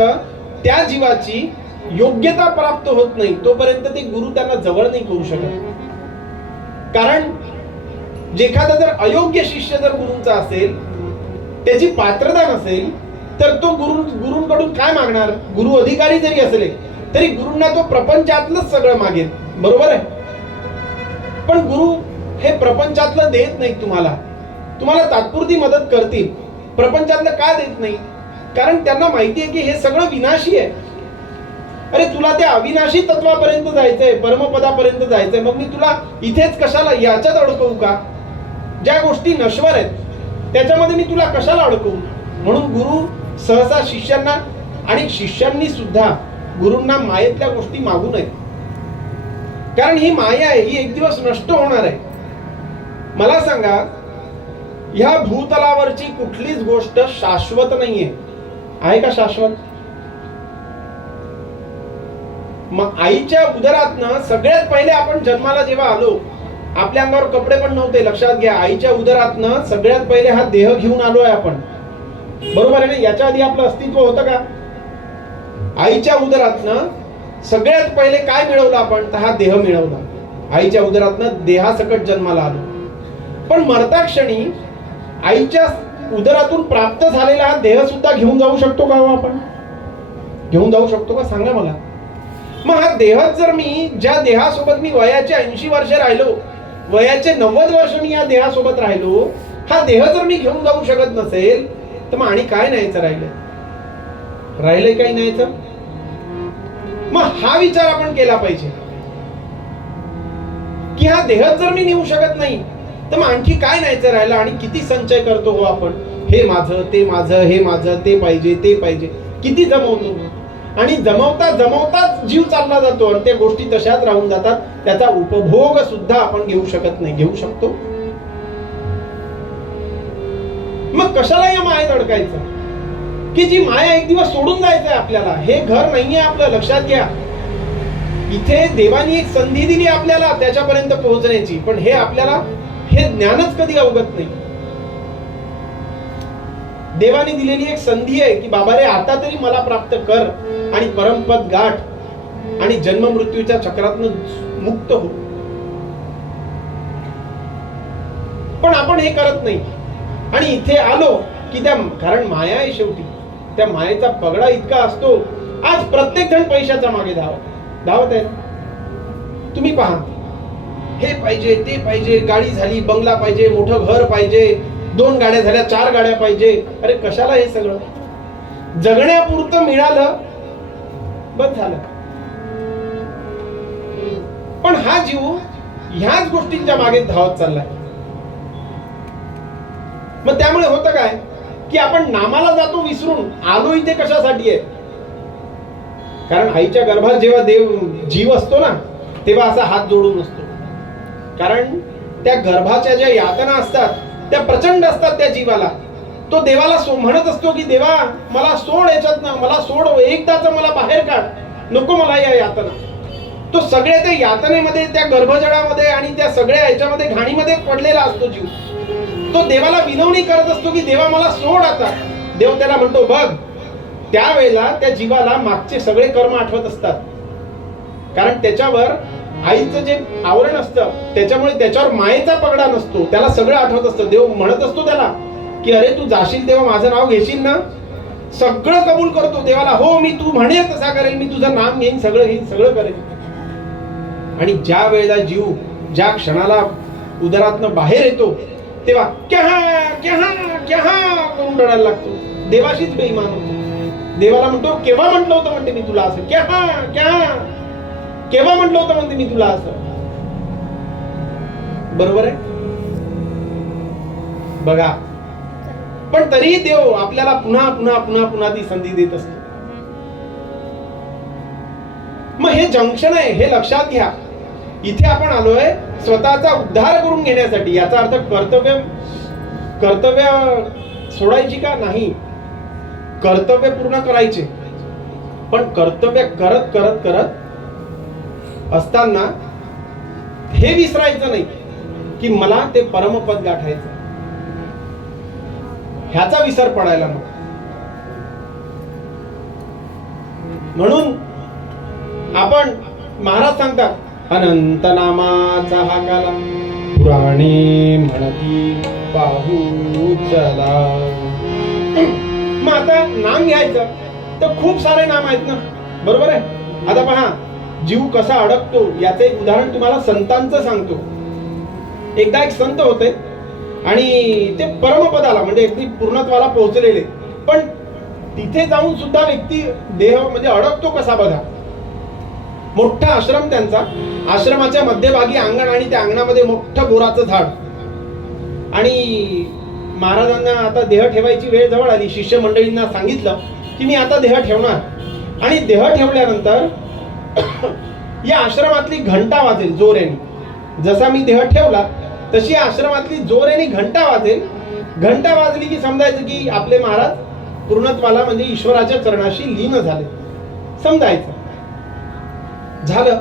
त्या जीवाची योग्यता प्राप्त होत नाही तोपर्यंत ते गुरु त्यांना जवळ नाही करू शकत. कारण एखादा जर अयोग्य शिष्य जर गुरूंचा असेल, त्याची पात्रता नसेल, तर तो गुरूंकडून काय मागणार? गुरु अधिकारी जरी असले तरी गुरूंना तो प्रपंचातलंच सगळं मागेल, बरोबर आहे? पण गुरु हे प्रपंचातलं देत नाहीत तुम्हाला. तुम्हाला तात्पुरती मदत करतील, प्रपंचातलं का देत नाही? कारण त्यांना माहिती आहे की हे सगळं विनाशी आहे. अरे तुला त्या अविनाशी तत्वापर्यंत जायचंय, परमपदापर्यंत जायचंय, मग मी तुला इथेच कशाला याच्यात अडकवू का? ज्या गोष्टी नश्वर आहेत त्याच्यामध्ये मी तुला कशाला अडकवू? म्हणून गुरु सहसा शिष्यांना, आणि शिष्यांनी सुद्धा गुरूंना मायेतल्या गोष्टी मागू नयेत. कारण ही माया आहे, ही एक दिवस नष्ट होणार आहे. मला सांगा, ह्या भूतलावरची कुठलीच गोष्ट शाश्वत नाहीये. आहे का शाश्वत? मग आईच्या उदरातनं सगळ्यात पहिले आपण जन्माला जेव्हा आलो, आपल्या अंगावर कपडे पण नव्हते. लक्षात घ्या, आईच्या उदरातनं सगळ्यात पहिले हा देह घेऊन आलोय आपण, बरोबर आहे ना? याच्या आधी आपलं अस्तित्व होतं का? आईच्या उदरातनं सगळ्यात पहिले काय मिळवलं आपण? तर हा देह मिळवला. आईच्या उदरातनं देहासकट जन्माला आलो. पण मरता क्षणी आईच्या उदरातून प्राप्त झालेला हा देह सुद्धा घेऊन जाऊ शकतो का? आपण घेऊन जाऊ शकतो का? सांगा मला. मग हा देह जर मी, ज्या देहासोबत मी वयाचे 80 वर्ष राहिलो, वयाचे 90 वर्ष मी या देहासोबत राहिलो, हा देह जर मी घेऊन जाऊ शकत नसेल तर मग आणि काय न्यायचं राहिलंय काही न्यायचं? मग हा विचार आपण केला पाहिजे की हा देह जर मी नेऊ शकत नाही तर मग आणखी काय न्यायचं राहिलं? आणि किती संचय करतो हो आपण, हे माझं, ते माझं, हे माझं, ते पाहिजे, ते पाहिजे, किती जमवतो. आणि जमवताच जीव चालला जातो आणि त्या गोष्टी तशाच राहून जातात. त्याचा उपभोग सुद्धा आपण घेऊ शकत नाही. घेऊ शकतो? मग कशाला या मायेत अडकायचं? की जी माया एक दिवस सोडून जायचंय आपल्याला. हे घर नाहीये आपलं, लक्षात घ्या. इथे देवानी एक संधी दिली आपल्याला त्याच्यापर्यंत पोहोचण्याची, पण हे आपल्याला हे ज्ञानच कधी अवगत नाही. देवाने दिलेली एक संधी आहे की बाबा रे, आता तरी मला प्राप्त कर आणि परमपद गाठ आणि जन्म मृत्यूच्या चक्रातून मुक्त हो. पण आपण हे करत नाही. आणि इथे आलो की कारण माया आहे शेवटी, त्या मायेचा पगडा इतका असतो. आज प्रत्येक जण पैशाच्या मागे धावत आहे. तुम्ही पहा, हे पाहिजे, ते पाहिजे, गाडी झाली, बंगला पाहिजे, मोठं घर पाहिजे, 2 गाड्या झाल्या, 4 गाड्या पाहिजे. अरे कशाला हे सगळं? जगण्यापुरतं मिळालं बस झालं. पण हा जीव ह्याच गोष्टींच्या मागे धावत चाललाय. मग त्यामुळे होतं काय की आपण नामाला जातो विसरून, आलो इथे कशासाठी आहे. कारण आईच्या गर्भात जेव्हा जीव असतो ना, तेव्हा असा हात जोडून असतो. कारण त्या गर्भाच्या ज्या यातना असतात त्या प्रचंड असतात त्या जीवाला. तो देवाला म्हणत असतो की देवा मला सोड याच्यात ना, मला सोड, एकदाच मला बाहेर काढ, नको मला या यातना. तो सगळे ते यातनेमध्ये, त्या गर्भजळामध्ये आणि त्या सगळ्या याच्यामध्ये घाणीमध्ये पडलेला असतो जीव. तो देवाला विनवणी करत असतो की देवा मला सोड आता. देव त्याला म्हणतो बघ, त्यावेळेला त्या जीवाला मागचे सगळे कर्म आठवत असतात. कारण त्याच्यावर आईचं जे आवरण असतं त्याच्यामुळे त्याच्यावर मायेचा पगडा नसतो, त्याला सगळं आठवत असतं. देव म्हणत असतो त्याला की अरे तू जाशील तेव्हा माझं नाव घेशील ना. सगळं कबूल करतो देवाला, हो मी तू म्हणे तसा करेल, मी तुझं नाम घेईन, सगळं घेईन, सगळं करेल. आणि ज्या वेळेला जीव ज्या क्षणाला उदरातनं बाहेर येतो तेव्हा क्याहा क्याहा क्याहा करून रडायला लागतो. देवाशीच बेईमान होतो. देवाला म्हणतो केव्हा म्हटलं होतं म्हणते मी तुला असं, क्याहा क्याहा केव्हा म्हटलं होतं म्हणते मी तुला असं. बरोबर आहे बघा. पण तरीही देव आपल्याला पुन्हा पुन्हा पुन्हा पुन्हा ती संधी देत असतो. मग हे जंक्शन आहे, हे लक्षात घ्या. इथे आपण आलोय स्वतःचा उद्धार करून घेण्यासाठी. याचा अर्थ कर्तव्य सोडायची का नाही, कर्तव्य पूर्ण करायचे. पण कर्तव्य करत करत करत असताना हे विसरायचं नाही की मला ते परमपद गाठायचं. ह्याचा विसर पडायला नको. म्हणून आपण महाराज सांगतात अनंत नामाचा हा काला, पुराणे म्हणती पाहू चला. मग आता नाम घ्यायचं तर खूप सारे नाम आहेत ना, बरोबर आहे. आता पहा जीव कसा अडकतो याचं एक उदाहरण तुम्हाला संतांचं सांगतो. एकदा एक संत होते आणि ते परमपदाला म्हणजे अगदी पूर्णत्वाला पोहोचलेले, पण तिथे जाऊन सुद्धा व्यक्ती देह म्हणजे अडकतो कसा बघा. मोठा आश्रम त्यांचा, आश्रमाच्या मध्यभागी अंगण आणि त्या अंगणामध्ये मोठं बोराचं झाड. आणि महाराजांना आता देह ठेवायची वेळ जवळ आली. शिष्य मंडळींना सांगितलं की मी आता देह ठेवणार. आणि देह ठेवल्यानंतर या आश्रमातली घंटा वाजेल जोरेने. जसा मी देह ठेवला तशी आश्रमातली जोरेने घंटा वाजेल. घंटा वाजली की समजायचं की आपले महाराज पूर्णत्वाला म्हणजे ईश्वराच्या चरणाशी लीन झाले, समजायचं. झालं.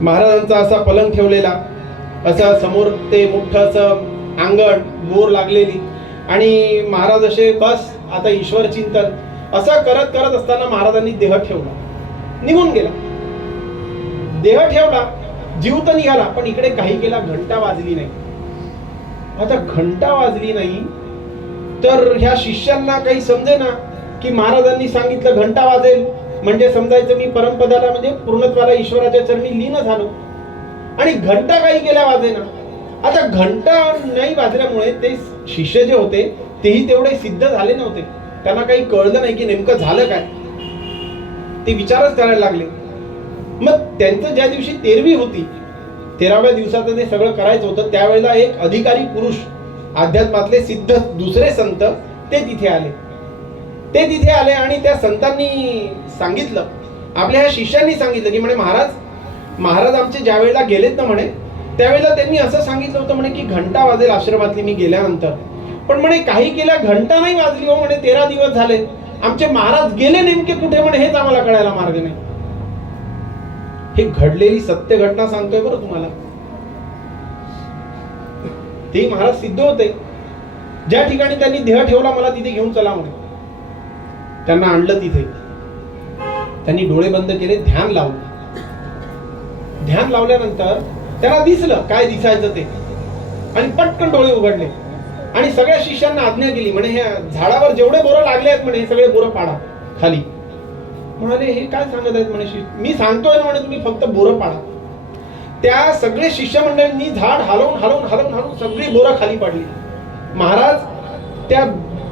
महाराजांचा असा पलंग ठेवलेला, असं समोर ते मोठं असं अंगण, बोर लागलेली, आणि महाराज असे बस आता ईश्वर चिंतन असं करत करत असताना महाराजांनी देह ठेवला, निघून गेला. देह ठेवला, जीव तर निघाला, पण इकडे काही केला, घंटा वाजली नाही. आता घंटा वाजली नाही तर ह्या शिष्यांना काही समजेना की महाराजांनी सांगितलं घंटा वाजेल म्हणजे समजायचं मी परमपदाला म्हणजे पूर्णत्वाला ईश्वराच्या चरणी लीन झालो. आणि घंटा काही केल्या वाजेना. आता घंटा नाही वाजल्यामुळे ते शिष्य जे होते तेही तेवढे सिद्ध झाले नव्हते. त्यांना काही कळलं नाही की नेमकं झालं काय. ते विचारच करायला लागले. मग त्यांचं ज्या दिवशी 13वी होती, 13व्या दिवसाचं ते सगळं करायचं होतं, त्यावेळेला एक अधिकारी पुरुष, अध्यात्मातले सिद्ध दुसरे संत ते तिथे आले. ते तिथे आले आणि त्या संतांनी सांगितलं, आपल्या ह्या शिष्यांनी सांगितलं की म्हणे महाराज आमचे ज्या वेळेला गेलेत ना म्हणे, त्यावेळेला त्यांनी असं सांगितलं होतं म्हणे की घंटा वाजेल आश्रमातली मी गेल्यानंतर. पण म्हणे काही केल्या घंटा नाही वाजली हो म्हणे. 13 दिवस झाले, आमचे महाराज गेले नेमके कुठे म्हणे हेच आम्हाला कळायला मार्ग नाही. हे घडलेली सत्य घटना सांगतोय बरं तुम्हाला. ते महाराज सिद्ध होते. ज्या ठिकाणी त्यांनी देह ठेवला मला तिथे घेऊन चला म्हणे. त्यांना आणलं तिथे. त्यांनी डोळे बंद केले, ध्यान लावलं. ध्यान लावल्यानंतर त्यांना दिसलं काय दिसायचं ते, आणि पटकन डोळे उघडले आणि सगळ्या शिष्यांना आज्ञा केली म्हणे ह्या झाडावर जेवढे बोरं लागले आहेत म्हणे हे सगळे बोरं पाडा खाली. म्हणाले हे काय सांगत आहेत म्हणे, मी सांगतोय ना म्हणे तुम्ही फक्त बोरं पाडा. त्या सगळे शिष्यमंडळींनी झाड हलवून हलवून हलवून हलवून सगळी बोरं खाली पाडली. महाराज त्या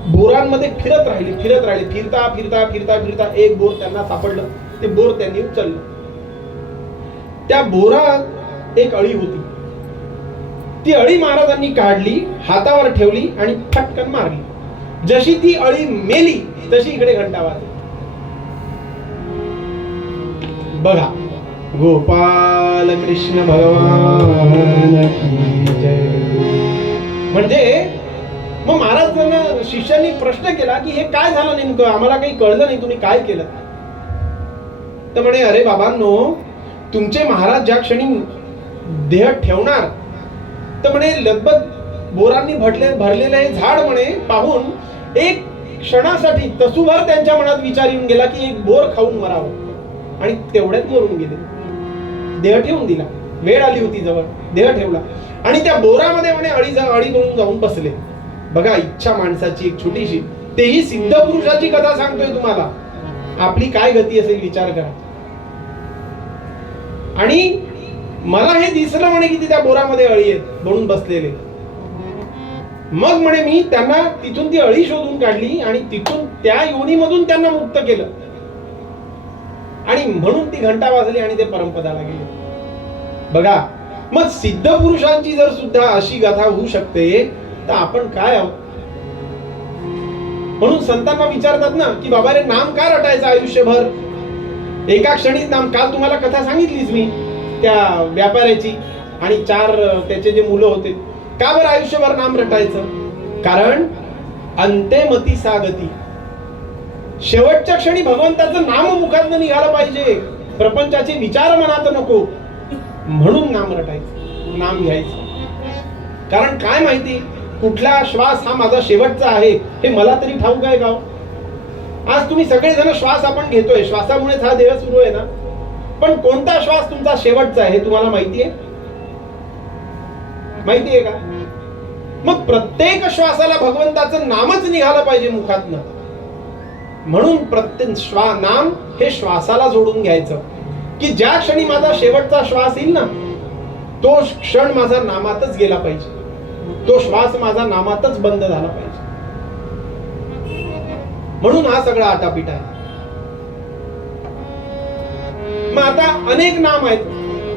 बोरांमध्ये फिरत राहिले. फिरता फिरता फिरता फिरता एक बोर त्यांना सापडलं. ते बोर त्यांनी उचललं. त्या बोरात एक अळी होती. ती अळी महाराजांनी काढली, हातावर ठेवली आणि फटकन मारली. जशी ती अळी मेली तशी इकडे घंटा वाजली. बघा, गोपाल कृष्ण भगवान की जय. म्हणजे मग महाराजांना शिष्यांनी प्रश्न केला की हे काय झालं नेमकं, आम्हाला काही कळलं नाही, तुम्ही काय केलं? तर म्हणे, अरे बाबांनो, तुमचे महाराज ज्या क्षणी देह ठेवणार, तर म्हणे लगबग बोरांनी भरलेलं हे झाड म्हणे पाहून एक क्षणासाठी तसूभर त्यांच्या मनात विचार येऊन गेला की एक बोर खाऊन मरावं, आणि तेवढ्यात मरून गेले. देह ठेवून दिला, वेळ आली होती जवळ, देह ठेवला आणि त्या बोरामध्ये म्हणे अळी करून जाऊन बसले. बघा, इच्छा माणसाची एक छोटीशी, तेही सिद्ध पुरुषाची कथा सांगतोय तुम्हाला. आपली काय गती असेल विचार करा. आणि मला हे दिसलं म्हणे की त्या बोरामध्ये अळी आहेत म्हणून बसलेले. मग म्हणे मी त्यांना तिथून ती अळी शोधून काढली आणि तिथून त्या योनीमधून त्यांना मुक्त केलं, आणि म्हणून ती घंटा वाजली आणि ते परमपदाला गेले. बघा, मग सिद्ध पुरुषांची जर सुद्धा अशी गाथा होऊ शकते तर आपण काय आहोत? म्हणून संतांना विचारतात ना की बाबा रे, नाम का रटायचं आयुष्यभर? एका क्षणीच नाम. काल तुम्हाला कथा सांगितलीच मी त्या व्यापाऱ्याची आणि 4 त्याचे जे मुलं होते. का बरं आयुष्यभर नाम रटायचं? कारण अंतेमती सागती, शेवटच्या क्षणी भगवंताचं नाम मुखातनं निघालं पाहिजे, प्रपंचाचे विचार मनात नको, म्हणून नाम रटायचं, नाम घ्यायचं. कारण काय माहिती कुठला श्वास हा माझा शेवटचा आहे हे मला तरी ठाऊक आहे का? आज तुम्ही सगळेजण श्वास आपण घेतोय, श्वासामुळेच हा देह सुरू आहे ना, पण कोणता श्वास तुमचा शेवटचा आहे हे तुम्हाला माहिती आहे? माहिती आहे का? मग प्रत्येक श्वासाला भगवंताचं नामच निघालं पाहिजे मुखातनं. म्हणून प्रत्येक नाम हे श्वासाला जोडून घ्यायचं की ज्या क्षणी माझा शेवटचा श्वास येईल ना, तो क्षण माझा नामातच गेला पाहिजे, तो श्वास माझा नामातच बंद झाला पाहिजे. म्हणून हा सगळा आटापिटा आहे. मग आता अनेक नाम आहेत.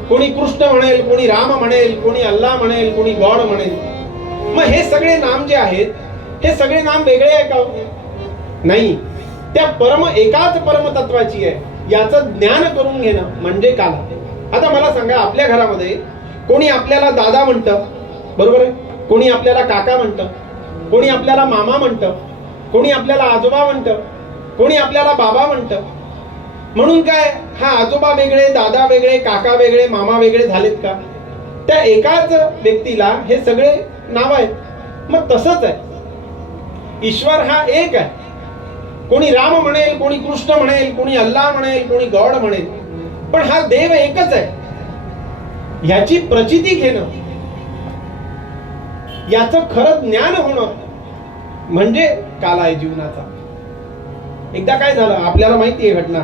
कोणी कृष्ण म्हणेल, कोणी राम म्हणेल, कोणी अल्लाह म्हणेल, कोणी गॉड म्हणेल. मग हे सगळे नाम जे आहेत, हे सगळे नाम वेगळे आहे का? नाही, त्या एकाच परमतत्वाची आहे. याचं ज्ञान करून घेणं म्हणजे काला. आता मला सांगा, आपल्या घरामध्ये कोणी आपल्याला दादा म्हणतं, बरोबर आहे, कोणी आपल्याला काका म्हणतं, कोणी आपल्याला मामा म्हणतं, कोणी आपल्याला आजोबा म्हणतं, कोणी आपल्याला बाबा म्हणतं. म्हणून काय, हा आजोबा वेगळे, दादा वेगळे, काका वेगळे, मामा वेगळे झालेत का? त्या एकाच व्यक्तीला हे सगळे नाव आहेत. मग तसंच आहे, ईश्वर हा एक आहे. कोणी राम म्हणेल, कोणी कृष्ण म्हणेल, कोणी अल्लाह म्हणेल, कोणी गॉड म्हणेल, पण हा देव एकच आहे. ह्याची प्रचिती घेणं, याचं खरं ज्ञान होणं म्हणजे काला आहे जीवनाचा. एकदा काय झालं, आपल्याला माहिती आहे घटना,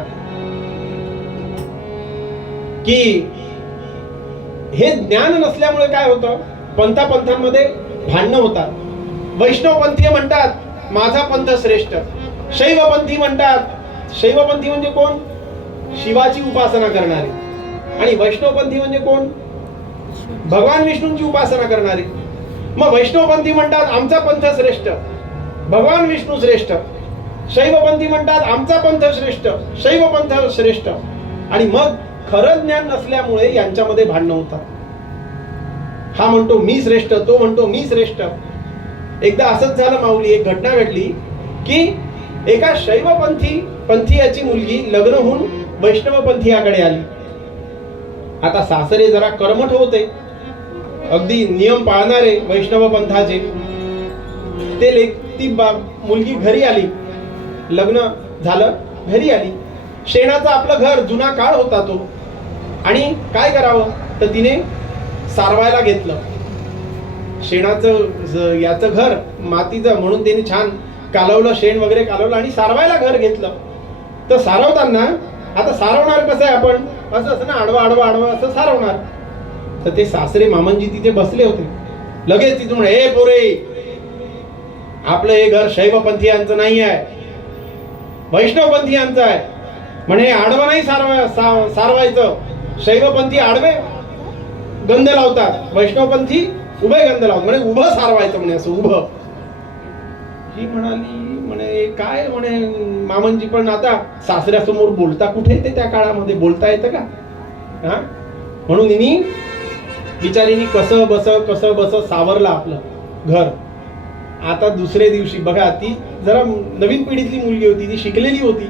की हे ज्ञान नसल्यामुळे काय होतं, पंथांमध्ये भांडणं होतात. वैष्णवपंथीय म्हणतात माझा पंथ श्रेष्ठ, शैवपंथी म्हणतात, शैवपंथी म्हणजे कोण? शिवाची उपासना करणारे. आणि वैष्णवपंथी म्हणजे कोण? भगवान विष्णूंची उपासना करणारे. मग वैष्णवपंथी म्हणतात आमचा पंथ श्रेष्ठ, भगवान विष्णू श्रेष्ठ. शैवपंथी म्हणतात आमचा पंथ श्रेष्ठ, शैवपंथ श्रेष्ठ. आणि मग खरं ज्ञान नसल्यामुळे यांच्यामध्ये भांडणं होतात. हा म्हणतो मी श्रेष्ठ, तो म्हणतो मी श्रेष्ठ. एकदा असंच झालं माऊली, एक घटना घडली की एका शैवपंथीयाची मुलगी लग्न होऊन वैष्णवपंथीयाकडे आली. आता सासरे जरा कर्मठ होते, अगदी नियम पाळणारे वैष्णव पंथाचे. ती मुलगी घरी आली, लग्न झालं, घरी आली. शेणाचं आपलं घर, जुना काळ होता तो, आणि काय करावं तर तिने सारवायला घेतलं. शेणाचं याचं घर मातीचं म्हणून तिने छान कालवलं, शेण वगैरे कालवलं आणि सारवायला घर घेतलं. तर सारवताना आता सारवणार कसं आहे आपण, असं ना आडवा आडवा आडवा असं सारवणार. तर ते सासरे मामनजी तिथे बसले होते. लगेच तिथून, हे पोरे, आपलं हे घर शैवपंथीयांचं नाही आहे, वैष्णवपंथीयांचं आहे. म्हणे आडवं नाही सारवायचं. शैवपंथी आडवे गंध लावतात, वैष्णवपंथी उभे गंध लावतात. म्हणे उभं सारवायचं म्हणे, असं उभं. ही म्हणाली म्हणे काय म्हणे मामनजी, पण आता सासऱ्यासमोर बोलता कुठे येते, त्या काळामध्ये बोलता येतं का? हा, म्हणून हिनी बिचारीनी कसं बस सावरलं आपलं घर. आता दुसरे दिवशी बघा, ती जरा नवीन पिढीतली मुलगी होती, ती शिकलेली होती.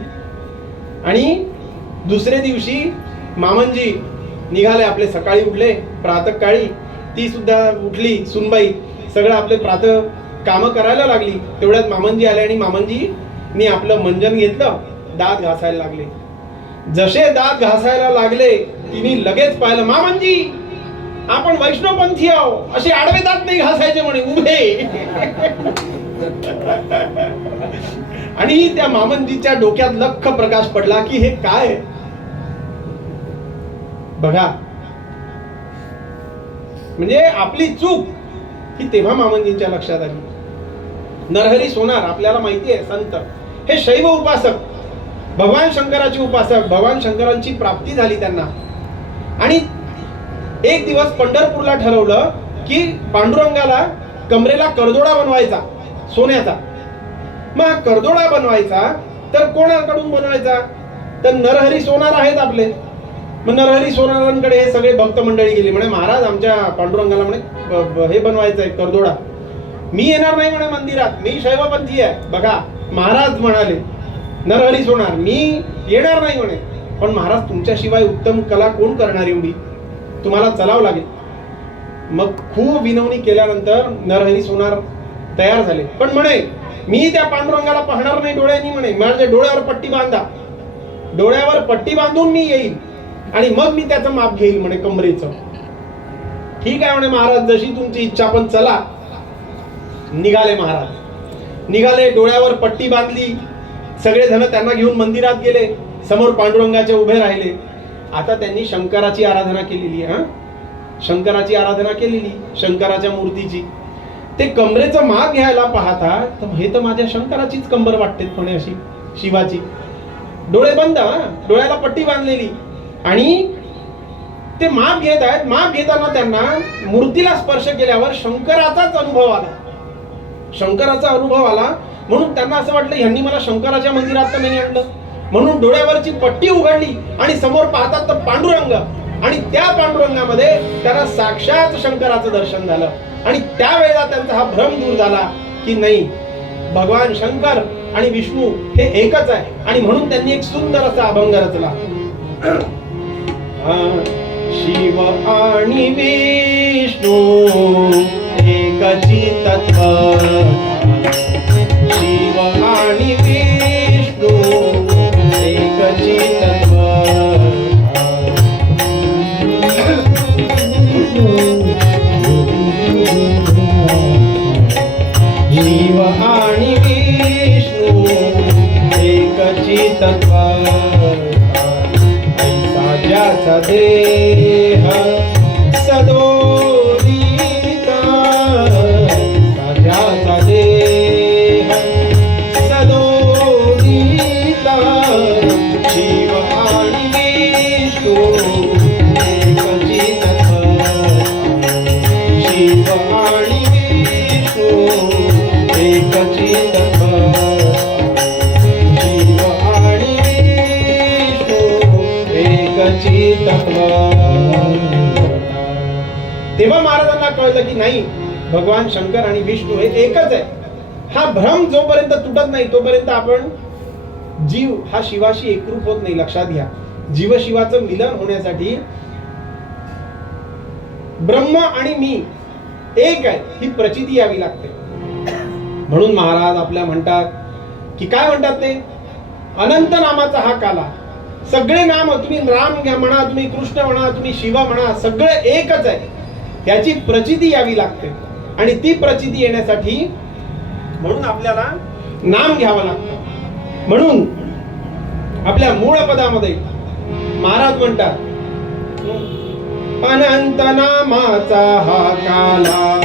आणि दुसरे दिवशी मामनजी निघाले आपले, सकाळी उठले प्रातःकाळी. ती सुद्धा उठली सुनबाई, सगळं आपले प्रातः कामं करायला लागली. तेवढ्यात मामनजी आले आणि मामनजीनी आपलं मंजन घेतलं, दात घासायला लागले. जसे दात घासायला लागले तिने लगेच पाहिलं, मामनजी आपण वैष्णवपंथी आहो, असे आडवे दात नाही घासायचे म्हणे, उभे. आणि त्या मामनजीच्या डोक्यात लख्ख प्रकाश पडला की हे काय. बघा, म्हणजे आपली चूक ही तेव्हा मामनजींच्या लक्षात आली. नरहरी सोनार आपल्याला माहिती आहे, संत हे शैव उपासक, भगवान शंकराचे उपासक. भगवान शंकरांची प्राप्ती झाली त्यांना. आणि एक दिवस पंढरपूरला ठरवलं की पांडुरंगाला कमरेला करदोडा बनवायचा सोन्याचा. मग करदोडा बनवायचा तर कोणाकडून बनवायचा, तर नरहरी सोनार आहेत आपले. मग नरहरी सोनारांकडे हे सगळे भक्त मंडळी गेली. म्हणे महाराज आमच्या पांडुरंगाला म्हणे हे बनवायचंय करदोडा. मी येणार नाही म्हणे मंदिरात, मी शैवपंथी आहे. बघा, महाराज म्हणाले नरहरी सोनार, मी येणार नाही म्हणे. पण महाराज तुमच्याशिवाय उत्तम कला कोण करणार एवढी, तुम्हाला चलावं लागेल. मग खूप विनवणी केल्यानंतर नरहरी सोनार तयार झाले. पण म्हणे मी त्या पांडुरंगाला पाहणार नाही डोळ्यांनी म्हणे, माझ्या डोळ्यावर पट्टी बांधा, डोळ्यावर पट्टी बांधून मी येईल आणि मग मी त्याचं माप घेईल म्हणे कमरेचं. ठीक आहे म्हणे महाराज, जशी तुमची इच्छा, पण चला. निघाले महाराज, निघाले, डोळ्यावर पट्टी बांधली. सगळे जण त्यांना घेऊन मंदिरात गेले, समोर पांडुरंगाचे उभे राहिले. आता त्यांनी शंकराची आराधना केलेली आहे. शंकराची आराधना केलेली, शंकराच्या मूर्तीची. ते कमरेचं माप घ्यायला पाहता तर हे तर माझ्या शंकराचीच कंबर वाटते म्हणे, अशी शिवाची. डोळे बंद, डोळ्याला पट्टी बांधलेली. आणि ते माप घेत आहेत. माप घेताना त्यांना मूर्तीला स्पर्श केल्यावर शंकराचाच अनुभव आला, शंकराचा अनुभव आला. म्हणून त्यांना असं वाटलं ह्यांनी मला शंकराच्या मंदिरात तर नाही आणलं. म्हणून डोळ्यावरची पट्टी उघडली आणि समोर पाहतात तर पांडुरंग. आणि त्या पांडुरंगामध्ये त्यांना साक्षात शंकराचं दर्शन झालं. आणि त्यावेळेला त्यांचा हा भ्रम दूर झाला की नाही, भगवान शंकर आणि विष्णू हे एकच आहे. आणि म्हणून त्यांनी एक सुंदर असा अभंग रचला. शिव आणि विष्णू एकची तत्व, शिव आणि विष्णू एकची तत्व. शिव आणि विष्णू एकची तत्व. ऐसा ज्याचा देह सदोदिता, ज्याचा देह सदोदिता. शिव आणि विष्णू एकची तत्व, शिव आणि विष्णू एकची तत्व, शिव आणि विष्णू एकची तत्व. तेव्हा महाराजांना कळलं की नाही, भगवान शंकर आणि विष्णू हे एकच आहे. हा भ्रम जोपर्यंत तुटत नाही तोपर्यंत आपण जीव हा शिवाशी एकरूप होत नाही. लक्षात घ्या, जीव शिवाचं मिलन होण्यासाठी ब्रह्म आणि मी एक आहे ही प्रचिती यावी लागते. म्हणून महाराज आपल्या म्हणतात की काय म्हणतात ते, अनंत नामाचा हा काला. सगळे नाम, तुम्ही राम म्हणा, तुम्ही कृष्ण म्हणा, तुम्ही शिव म्हणा, सगळे एकच आहे. याची प्रचिती यावी लागते. आणि ती प्रचिती येण्यासाठी म्हणून आपल्याला नाम घ्यावं लागतं. म्हणून आपल्या मूळ पदामध्ये महाराज म्हणतात, अनंत नामाचा हा काला.